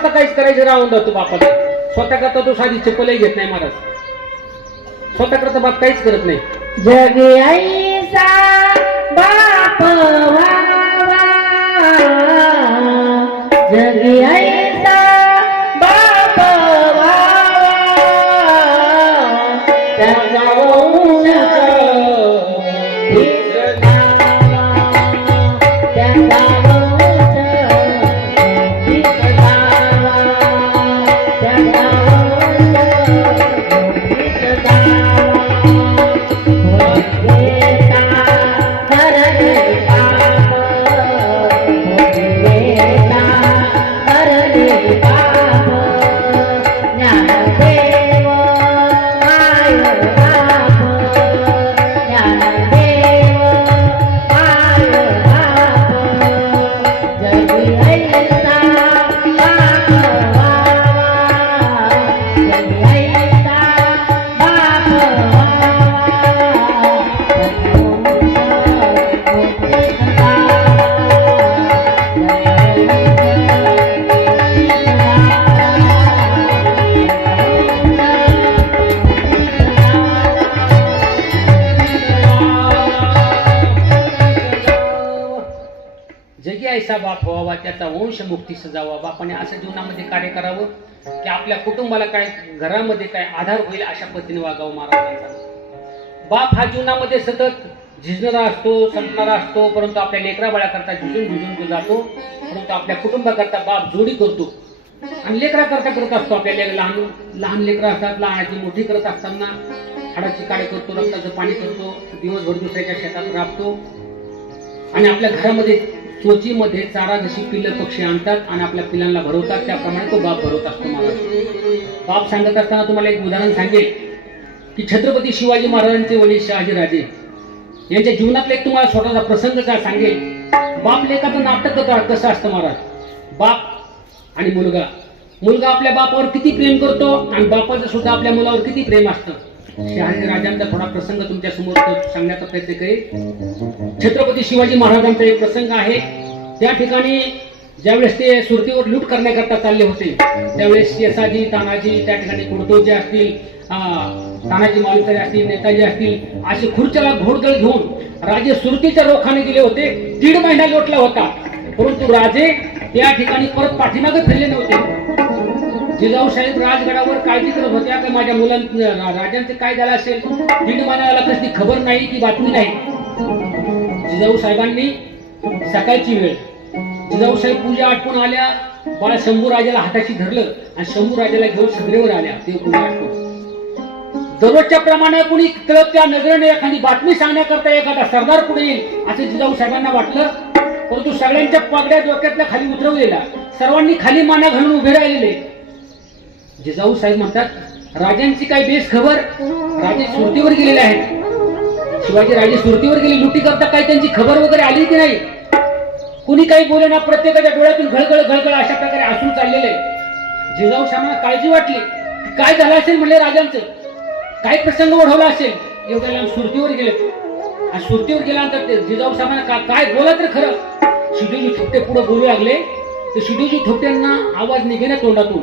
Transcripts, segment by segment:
करता काहीच करायचं राहून जातो बापाला. स्वतः करता तो साधी चप्पलही घेत नाही महाराज. स्वतः करता बाप काहीच करत नाही. जगी सा बाप जगी ऐसा बाप व्हावा त्याचा वंश मुक्ती सजावा बापाने असं जीवनामध्ये कार्य करावं की आपल्या कुटुंबाला काय घरामध्ये काय आधार होईल अशा पद्धतीने वागावं महाराजांचा. बाप हा जीवनामध्ये सतत झिजणारा असतो संपणारा असतो परंतु आपल्या लेकरा बाळाकरता झिजून झिजून तो जातो परंतु आपल्या कुटुंबाकरता बाप जोडी करतो. आणि लेकरा करता करत असतो आपल्या लहान लहान लेकरं असतात लहानाची मोठी करत असताना हाडाची काळे करतो रक्ताचं पाणी करतो दिवसभर दुसऱ्याच्या शेतात राबतो. आणि आपल्या घरामध्ये त्वचीमध्ये चारा जशी पिल्लं पक्षी आणतात आणि आपल्या पिलांना भरवतात त्याप्रमाणे तो बाप भरवत असतो मला बाप सांगत असताना तुम्हाला एक उदाहरण सांगेल की छत्रपती शिवाजी महाराजांचे वडील शहाजीराजे यांच्या जीवनातला एक तुम्हाला स्वतःचा प्रसंग काय सांगेल? बाप लेखाचं नाटक कसं असतं महाराज बाप आणि मुलगा. मुलगा आपल्या बापावर किती प्रेम करतो आणि बापाचं सुद्धा आपल्या मुलावर किती प्रेम असतं? शहाजी राजांचा थोडा प्रसंग तुमच्यासमोर सांगण्याचा प्रयत्न करेल. छत्रपती शिवाजी महाराजांचा एक प्रसंग आहे. त्या ठिकाणी ज्यावेळेस ते सुरतीवर लूट करण्याकरता चालले होते त्यावेळेस येसाजी तानाजी त्या ठिकाणी कुडतोजी असतील तानाजी मालुसरे असतील नेताजी असतील असे खुर्च्याला घोडदळ घेऊन राजे सुरतीच्या रोखाने गेले होते. दीड महिना लोटला होता परंतु राजे त्या ठिकाणी परत पाठीमागे फिरले नव्हते. जिजाऊ साहेब राजगडावर काळजी करत होत्या का माझ्या मुलां राजांचे काय झालं असेल? दीड महिन्याला कसली खबर नाही की बातमी नाही. जिजाऊ साहेबांनी सकाळची वेळ जिजाऊ साहेब पूजा आटपून आल्या बाळा शंभू राजाला हाताशी धरलं आणि शंभू राजाला घेऊन सगळेवर आल्या. ते पूजा आटपून. दररोजच्या प्रमाणे कुणी त्या नजरेने एखादी बातमी सांगण्याकरता एखादा सरदार पुढे येईल असं जिजाऊ साहेबांना वाटलं. परंतु सगळ्यांच्या पगड्या डोक्यातल्या खाली उतरवलेला सर्वांनी खाली माना घालून उभे राहिलेले. जिजाऊ साहेब म्हणतात राजांची काही बेस खबर राजे सुरतीवर गेलेले आहेत. शिवाजी राजे सुरतीवर गेली लुटी करता काय त्यांची खबर वगैरे आली की नाही? कुणी काही बोले ना प्रत्येकाच्या डोळ्यातून घळघळ घळघळ अशा प्रकारे असून चाललेले जिजाऊ श्यामा काळजी वाटली. काय झालं असेल म्हणले राजांचं? काय प्रसंग ओढवला असेल? एवढ्या लांब सुरतीवर गेले. आणि सुरतीवर गेल्यानंतर ते जिजाऊ साहेबांना का- काय बोला तर खरं? शिडूजी थोपटे पुढे बोलू लागले. तर शिडूजी थोपट्यांना आवाज निघेना तोंडातून.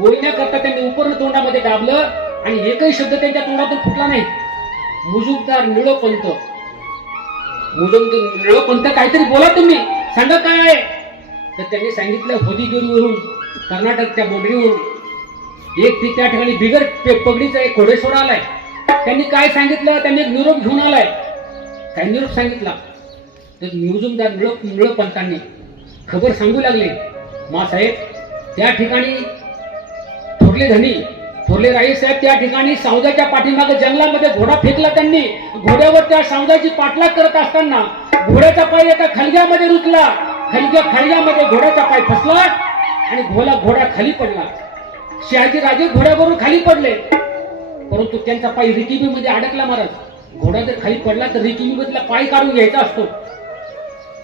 बोलण्याकरता त्यांनी उपर्ण तोंडामध्ये दाबलं आणि एकही शब्द त्यांच्या तोंडातून फुटला नाही. मुजुमदार निळपंत मुजुमदार निळोपंत काहीतरी बोला तुम्ही. सांगा काय? आहे तर त्यांनी सांगितलं होदीगिरीवरून कर्नाटकच्या बोंडरीवरून एक ती त्या ठिकाणी बिगर पगडीचा एक घोडेश्वर आलाय. त्यांनी काय सांगितलं? त्यांनी एक निरोप घेऊन आलाय. काय निरोप सांगितला. तर मुजुमदार निळप निळपंतांनी खबर सांगू लागले. मा साहेब त्या ठिकाणी थोरले धनी फुले राही साहेब त्या ठिकाणी सावजाच्या पाठीमागे जंगलामध्ये घोडा फेकला त्यांनी. घोड्यावर त्या सावजाची पाठलाग करत असताना घोड्याचा पाय एका खलग्यामध्ये रुतला. खलग्या खलग्यामध्ये घोड्याचा पाय फसला आणि घोडा घोडा खाली पडला. शहाजी राजे घोड्यावरून खाली पडले. परंतु त्यांचा पाय रिकिबी मध्ये अडकला महाराज. घोडा जर खाली पडला तर रिकिबी मधला पाय काढून घ्यायचा असतो.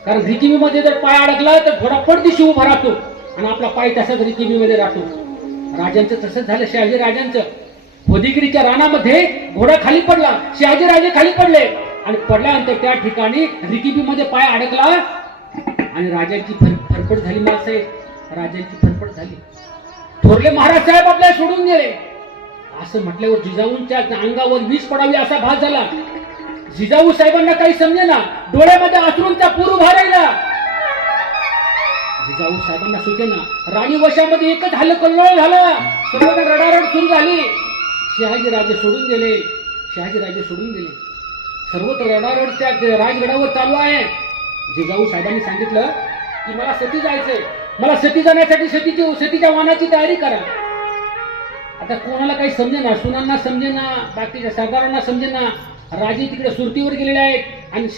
कारण रिकिबी मध्ये जर पाय अडकला तर घोडा पडदिशी उभा राहतो आणि आपला पाय तसाच रिकिबी मध्ये राहतो. राजांचं तसंच झालं. शहाजी राजांचं. होदिगिरीच्या रानामध्ये घोडा खाली पडला. शहाजी राजे खाली पडले. आणि पडल्यानंतर त्या ठिकाणी रिकिबी मध्ये पाय अडकला. आणि राजांची फरफड झाली माणसाहेब राजांची फरफड झाली. थोरले महाराज साहेब आपल्याला सोडून गेले. असं म्हटल्यावर जिजाऊंच्या अंगावर वीज पडावी असा भास झाला. जिजाऊ साहेबांना काही समजेना. डोळ्यामध्ये अश्रूंचा पूर उभा राहिला. जिजाऊ साहेबांना सुचेना. राणी वशामध्ये एकच हल्ल कल्लोळ झाला. सर्वांना रडारड सुरू झाली. शहाजीराजे सोडून गेले. शहाजी राजे सोडून गेले. सर्वत्र रडारड त्या राजगडावर चालू आहे. जिजाऊ साहेबांनी सांगितलं की मला सती जायचंय. मला सती जाण्यासाठी सतीची सतीच्या वाहनाची तयारी करा. आता कोणाला काही समजेना सुनांना समजेना बाकीच्या सरदारांना समजेना राजे तिकडे सुरतीवर गेलेले आहेत. आणि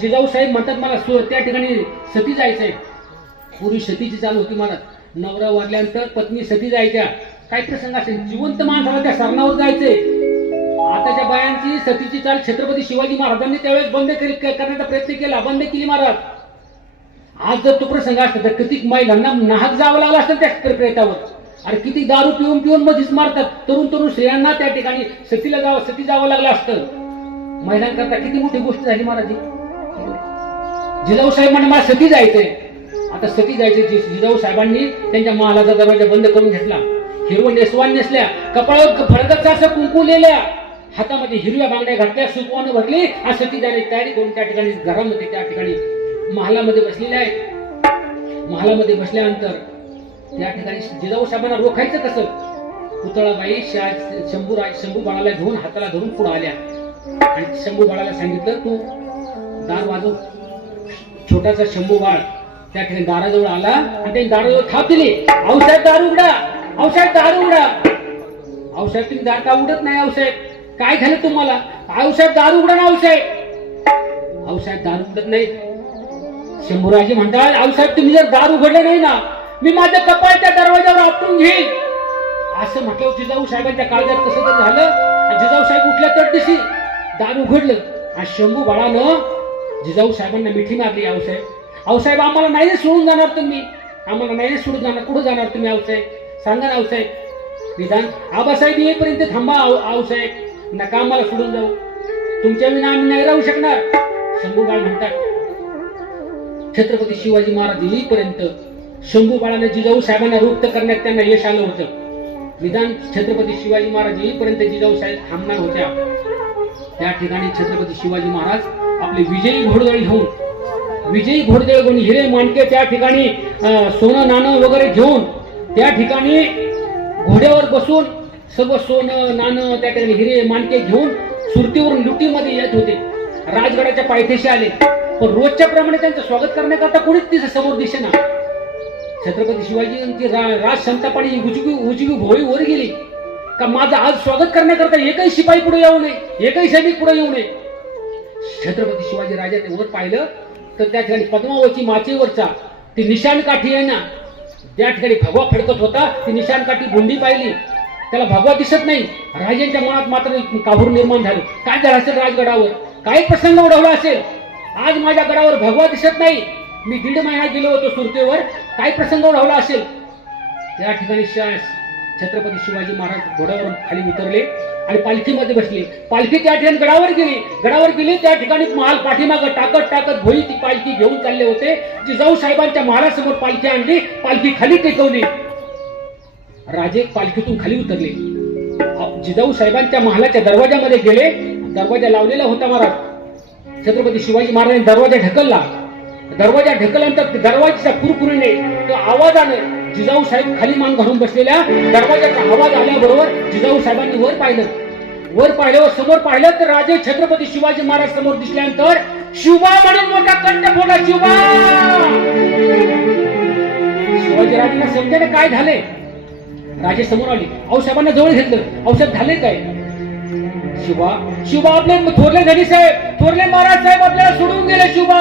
जिजाऊ साहेब म्हणतात मला त्या ठिकाणी सती जायचंय. पूर्वी सतीची चालू होती महाराज नवरा वाढल्यानंतर पत्नी सती जायच्या. काय प्रसंग असेल जिवंत माणसाला त्या सरणावर जायचंय आताच्या बायांची सतीची चाल छत्रपती शिवाजी महाराजांनी त्यावेळेस बंद करण्याचा प्रयत्न केला. बंद केली महाराज. आज जर तो प्रसंग असता तर किती महिलांना नाहक जावं लागलं असतं त्या प्रयत्नावर अरे किती दारू पिऊन पिऊन मधीच मारतात. तरुण तरुण स्त्रियांना त्या ठिकाणी सतीला जावं सती जावं लागलं असतं. महिलांकरता किती मोठी गोष्ट झाली महाराज जिजाऊ साहेब म्हणे मला सती जायचंय. आता सती जायचे जिजाऊ साहेबांनी त्यांच्या महालाचा दरवाजा बंद करून घेतला. हिरवं नेसवान नेसल्या कपाळावर फडकचा असं कुंकू हातामध्ये हिरव्या बांगड्या घातल्या सुकवानं भरली. आणि सती जाणे तयारी करून त्या ठिकाणी घरामध्ये त्या ठिकाणी महालामध्ये बसलेल्या आहेत. महालामध्ये बसल्यानंतर त्या ठिकाणी जिजाऊ साहेबांना रोखायचं कसं? पुतळाबाई शा शंभूराय शंभू बाळाला घेऊन हाताला धरून पुढे आल्या. आणि शंभू बाळाला सांगितलं तू दार वाजव छोटासा शंभू बाळ त्या ठिकाणी दाराजवळ आला आणि त्यांनी दाराजवळ थाप दिली. औषध दार उघडा. औषध दार उघडा. औषध तुम्ही दार का उघडत नाही औषध? काय झालं तुम्हाला? औषध दार उघडा ना औषध. औषध दार उघडत नाही. शंभूराजी म्हणतात औषध तुम्ही जर दार उघडलं नाही ना मी माझ्या कपाळच्या दरवाजावर आपटून घेईन. असं म्हटलं जिजाऊ साहेबांच्या काळजात कसं तर झालं. जिजाऊ साहेब उठल्या तर दिशी दार उघडलं. आणि शंभू बाळानं जिजाऊ साहेबांना मिठी मारली आऊसाहेब साहेब आम्हाला नाही सोडून जाणार तुम्ही. आम्हाला नाही सोडून जाणार. कुठं जाणार तुम्ही आऊसाहेब सांगा ना आऊसाहेब निदान? आबासाहेब येईपर्यंत थांबा आऊ आऊसाहेब नका आम्हाला सोडून जाऊ. तुमच्या विना आम्ही नाही राहू शकणार. शंभूबाळ म्हणतात छत्रपती शिवाजी महाराज येईपर्यंत शंभूबाळाने जिजाऊ साहेबांना रुक्त करण्यात त्यांना यश आलं होतं. निदान छत्रपती शिवाजी महाराज येईपर्यंत जिजाऊ साहेब थांबणार होत्या. त्या ठिकाणी छत्रपती शिवाजी महाराज आपले विजयी घोडदळ घेऊन विजयी घोडदळ कोणी हिरे मांडके त्या ठिकाणी सोनं नाणं वगैरे घेऊन त्या ठिकाणी घोड्यावर बसून सर्व सोनं नाणं त्या ठिकाणी हिरे मांडके घेऊन सुरतीवरून लुटीमध्ये येत होते. राजगडाच्या पायथ्याशी आले. पण रोजच्या प्रमाणे त्यांचं स्वागत करण्याकरता कोणीच तिथे समोर दिसेना छत्रपती शिवाजी रा- राज संतापाने उजवी उजवी भोळी वर गेली. का माझं आज स्वागत करण्याकरता एकही शिपाई पुढे येऊ नये एकही सैनिक पुढे येऊ नये? छत्रपती शिवाजी राजाने वर पाहिलं. तर त्या ठिकाणी पद्मावती माचेवरचा ती निशाण काठी आहे ना त्या ठिकाणी भगवा फडकत होता. ती निशाण काठी गुंडी पाहिली. त्याला भगवा दिसत नाही. राजांच्या मनात मात्र काहूर निर्माण झालं. काय झालं असेल राजगडावर? काही प्रसंग उडवला असेल. आज माझ्या गडावर भगवा दिसत नाही. मी दीड महिना गेलो होतो सुरतेवर. काही प्रसंग उडवला असेल. त्या ठिकाणी छत्रपती शिवाजी महाराज घोड्यावरून खाली उतरले आणि पालखीमध्ये बसले. पालखी त्या ठिकाणी गडावर गेली. गडावर गेली त्या ठिकाणी महाल पाठीमागं टाकत टाकत भोई ती पालखी घेऊन चालले होते. जिजाऊ साहेबांच्या महाराजसमोर पालखी आणली. पालखी खाली टेकवली. राजे पालखीतून खाली उतरले. जिजाऊ साहेबांच्या महालाच्या दरवाजामध्ये गेले. दरवाजा लावलेला होता महाराज. छत्रपती शिवाजी महाराजांनी दरवाजा ढकलला. दरवाजा ढकलल्यानंतर दरवाजाच्या कुरकुरीने तो आवाजाने जिजाऊ साहेब खाली मान घालून बसलेल्या दरवाजाचा आवाज आल्याबरोबर जिजाऊ साहेबांनी वर पाहिलं. वर पाहिल्यावर समोर पाहिलं तर राजे छत्रपती शिवाजी महाराज समोर दिसल्यानंतर शिवा म्हणून मोठा कंठ बोला शिवा! शिवाजी राजांना समजेने काय झाले राजे समोर आले. औषधांना जवळ घेतलं. औषध झाले काय? शिवा शिवा आपले थोरले धनी साहेब थोरले महाराज साहेब आपल्याला सोडून गेले शिवा.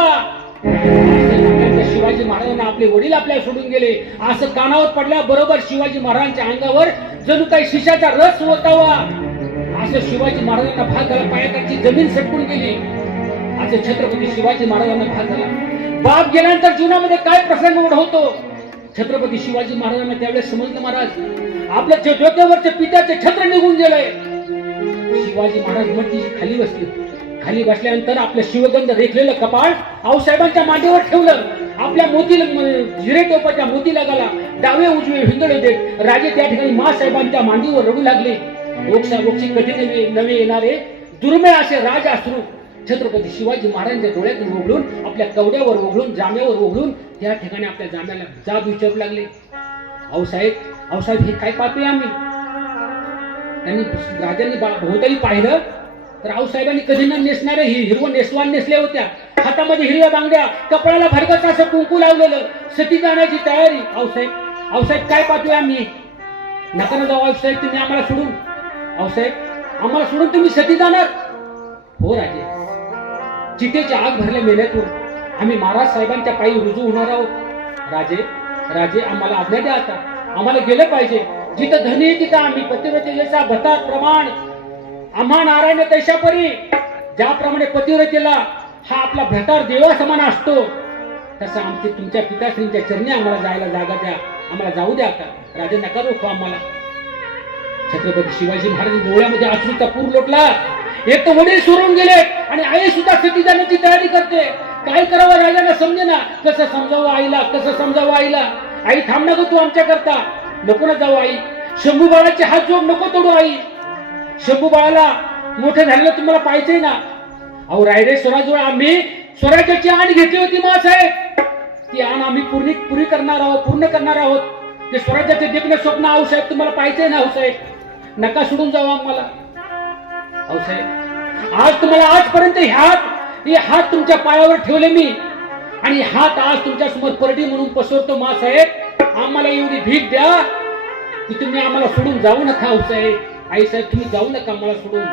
महाराजांना आपले वडील आपल्याला सोडून गेले. असं कानावर पडल्या बरोबर शिवाजी महाराजांच्या अंगावर जणू काही शिशाचा रस होतावा असं शिवाजी महाराजांना भाग झाला पायाखालची जमीन सटकून गेली. असं छत्रपती शिवाजी महाराजांना भाग झाला. बाप गेल्यानंतर जीवनामध्ये काय प्रसंग होतो छत्रपती शिवाजी महाराजांना त्यावेळेस समजलं महाराज आपल्या जे डोक्यावरचे पित्याचे छत्र निघून गेलंय शिवाजी महाराज मटकीची खाली बसले. खाली बसल्यानंतर आपलं शिवगंध रेखलेलं कपाळ आऊसाहेबांच्या मांडीवर ठेवलं. आपल्या मोतीला जिरे टोपाच्या मोतीला गेला डावे उजवे हिंदळे देत राजे त्या ठिकाणी मासाहेबांच्या मांडीवर रडू लागले. ओक्सा कधी नवे नवे येणारे? दुर्मिळ असे राजश्रू. छत्रपती शिवाजी महाराजांच्या डोळ्यातून ओघळून आपल्या कवड्यावर ओघळून जाम्यावर ओघळून त्या ठिकाणी आपल्या जाम्याला जाब विचारू लागले. आऊसाहेब आऊसाहेब हे काय पाहतोय आम्ही? त्यांनी राजांनी बा- भोवताली पाहिलं. तर कधी न नेसणारे ही हिरवं नेसवान नेसल्या होत्या. हातामध्ये हिरव्या बांगड्या कपड्याला भरगत असं कुंकू लावलेलं सती जाण्याची तयारी. आऊसाहेब आऊसाहेब काय पाहतोय आम्ही? नका ना जाऊ आऊसाहेब तुम्ही आम्हाला सोडून. आऊसाहेब आम्हाला सोडून तुम्ही सती जाणार? हो राजे. चितेची आग भरल्या मेल्यातून आम्ही महाराज साहेबांच्या पायी रुजू होणार आहोत. राजे राजे आम्हाला आज्ञा द्या आता. आम्हाला गेलं पाहिजे. जिथं धनी आहे तिथं आम्ही. पतिव्रतेचा भतात प्रमाण आम्हा नारायण तैशापरी ज्याप्रमाणे पतिव्रतेला हा आपला भ्रतार देवा समान असतो. तसं आमचे तुमच्या पिताश्रींच्या चरणी आम्हाला जायला जागा द्या. आम्हाला जाऊ द्या आता. राजे नका रोखो आम्हाला. छत्रपती शिवाजी महाराज डोळ्यामध्ये अश्रूचा पूर लोटला. एक तर वडील सोडून गेले आणि आई सुद्धा सती जाण्याची तयारी करते. काय करावं राजाला समजेना कसं समजावं आईला कसं समजावं आईला. आई थांब नको तू आमच्या करता नको ना जाऊ आई. शंभू बाळाचे हात जोड नको तोडू आई. शंभू बाळाला मोठं झालेलं तुम्हाला पाहिजे ना? अहो रायडे स्वराजवळ आम्ही स्वराज्याची आण घेतली होती मासाहेब. ती आण आम्ही पूर्ण पुरी करणार आहोत पूर्ण करणार आहोत. ते स्वराज्याचे देखणे स्वप्न आऊसाहेब तुम्हाला पाहिजे ना आऊसाहेब नका सोडून जाऊ आम्हाला. आऊसाहेब आज तुम्हाला आजपर्यंत ह्यात हे हात तुमच्या पायावर ठेवले मी. आणि हात आज तुमच्यासमोर परडी म्हणून पसरतो मासाहेब. आम्हाला एवढी भीक द्या की तुम्ही आम्हाला सोडून जाऊ नका आऊसाहेब आई साहेब तुम्ही जाऊ नका मला सोडून.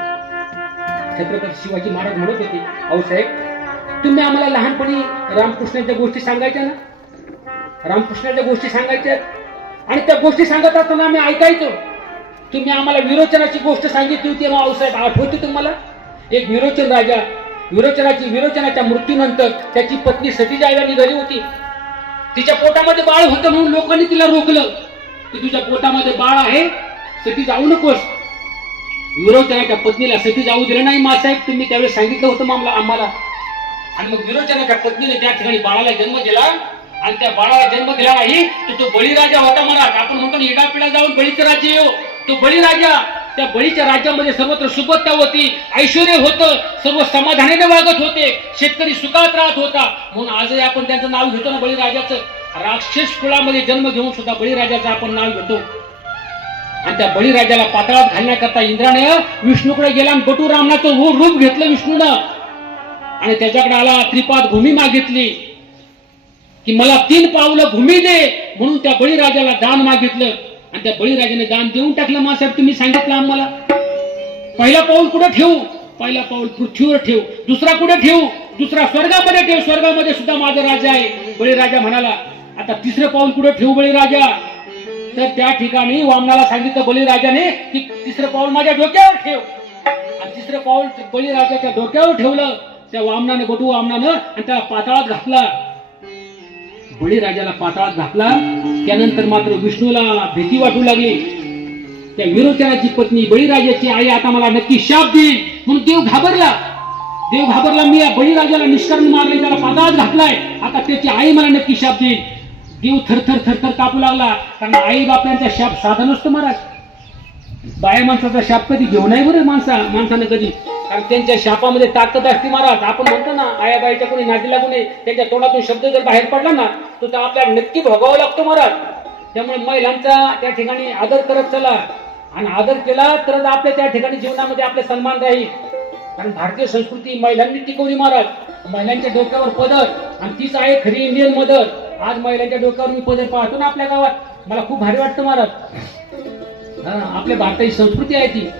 छत्रपती शिवाजी महाराज म्हणत होते आऊसाहेब तुम्ही आम्हाला लहानपणी रामकृष्णाच्या गोष्टी सांगायच्या ना? रामकृष्णाच्या गोष्टी सांगायच्या? आणि त्या गोष्टी सांगत असताना आम्ही ऐकायचो. तुम्ही आम्हाला विरोचनाची गोष्ट सांगितली होती मग आऊसाहेब आठवते तुम्हाला? एक विरोचन राजा विरोचनाची विरोचनाच्या मृत्यूनंतर त्याची पत्नी सतीजाईला निघाली होती. तिच्या पोटामध्ये बाळ होतं म्हणून लोकांनी तिला रोखलं. की तुझ्या पोटामध्ये बाळ आहे सती जाऊ नकोस. विरोचनाच्या पत्नीला सती जाऊ दिलं नाही मासाहेब. तुम्ही त्यावेळेस सांगितलं होतं आम्हाला आम्हाला. आणि मग विरोचनाच्या पत्नीने त्या ठिकाणी बाळाला जन्म दिला. आणि त्या बाळाला जन्म दिला नाही तर तो बळीराजा होता महाराज आपण म्हणतो ना इडापिडा जाऊन बळीचं राज्य येऊ. तो बळीराजा. त्या बळीच्या राज्यामध्ये सर्वत्र सुबत्ता होती. ऐश्वर होतं. सर्व समाधानाने वागत होते. शेतकरी सुखात राहत होता. म्हणून आजही आपण त्यांचं नाव घेतो ना बळीराजाचं. राक्षस कुळामध्ये जन्म घेऊन सुद्धा बळीराजाचं आपण नाव घेतो. आणि त्या बळीराजाला पातळात घालण्याकरता इंद्राने विष्णूकडे गेला आणि बटू रामनाचं रूप घेतलं विष्णूनं. आणि त्याच्याकडे आला त्रिपाद भूमी मागितली. की मला तीन पावलं भूमी दे म्हणून त्या बळीराजाला दान मागितलं. आणि त्या बळीराजाने दान देऊन टाकलं. मासाहेब तुम्ही सांगितलं आम्हाला. पहिला पाऊल कुठं ठेवू? पहिला पाऊल पृथ्वीवर ठेवू. दुसरा कुठे ठेवू? दुसरा स्वर्गामध्ये ठेव. स्वर्गामध्ये सुद्धा माझा राजा आहे. बळीराजा म्हणाला आता तिसरं पाऊल कुठे ठेवू बळीराजा? तर त्या ठिकाणी वामनाला सांगितलं बळीराजाने की तिसरं पाऊल माझ्या डोक्यावर ठेव. आणि तिसरं पाऊल बळीराजाच्या डोक्यावर ठेवलं. त्या वामनाने बटू वामनानं आणि त्याला पाताळात घातला. बळीराजाला पाताळात घातला. त्यानंतर मात्र विष्णूला भीती वाटू लागली. त्या विरोचनाची पत्नी बळीराजाची आई आता मला नक्की शाप देईल. म्हणून देव घाबरला. देव घाबरला. मी या बळीराजाला निष्कर्म मारले त्याला पाताळात घातलाय. आता त्याची आई मला नक्की शाप देईल. जीव थरथर थरथर कापू लागला. कारण आई बापांचा शाप साधा नसतो महाराज. बाया माणसाचा शाप कधी घेऊ नाही बरं माणसा माणसानं कधी. कारण त्यांच्या शापामध्ये ताकद असते महाराज. आपण म्हणतो ना आया बाईच्या कोणी नादी कोणी त्यांच्या तोंडातून शब्द जर बाहेर पडला ना तो तर आपल्याला नक्की भोगावा लागतो महाराज. त्यामुळे महिलांचा त्या ठिकाणी आदर करत चला. आणि आदर केला तरच आपल्या त्या ठिकाणी जीवनामध्ये आपले सन्मान राहील. कारण भारतीय संस्कृती महिलांनी टिकवली महाराज. महिलांच्या डोक्यावर पदर आणि तीच आहे खरी इंडियन मदर आज महिलांच्या डोक्यावर मी पदर पाहतो ना आपल्या गावात. मला खूप भारी वाटतं महाराज. हा, आपल्या भारताची संस्कृती आहे ती.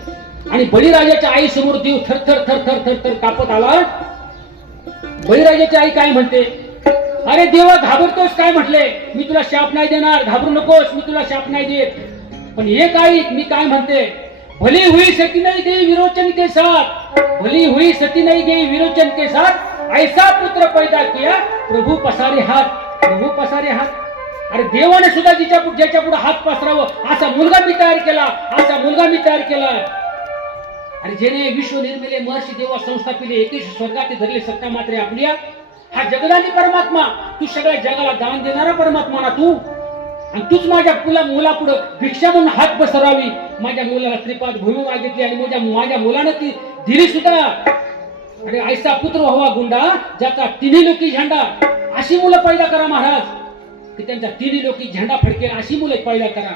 आणि बळीराजाच्या आई समोर देव थर थर थर कापत आला. बळीराजाची आई काय म्हणते? अरे देवा घाबरतोस काय म्हटले? मी तुला शाप नाही देणार. घाबरू नकोस मी तुला शाप नाही देत. पण हे काय मी काय म्हणते? भली हुई सती नाही देई विरोचन के साथ. भली हुई सती नाही देई विरोचन के साथ. ऐसा पुत्र पैदा किया प्रभू पसारे हात प्रभू पसारे हात. अरे देवाने सुद्धा जिच्या ज्याच्या पुढे हात पसरावं असा मुलगा मी तयार केला असा मुलगा मी तयार केला. आणि जेणे विश्व निर्मिले महर्षी देवा संस्थापिले एकेश स्वर्गात धरले सत्ता मात्रे आपल्या. हा जगदानी परमात्मा तू सगळ्या जगाला दान देणारा परमात्मा ना तू. आणि तूच माझ्या मुला मुलापुढं भिक्षा म्हणून हात पसरावी. माझ्या मुलाला त्रिपाद भूमी मागितली आणि माझ्या माझ्या मुलानं ती दिली सुद्धा. आणि ऐसा पुत्र व्हावा गुंडा ज्याचा तिन्ही लोकी झेंडा. अशी मुलं पैदा करा महाराज. की त्यांचा तिन्ही लोकी झेंडा फडकेल अशी मुलं पैदा करा.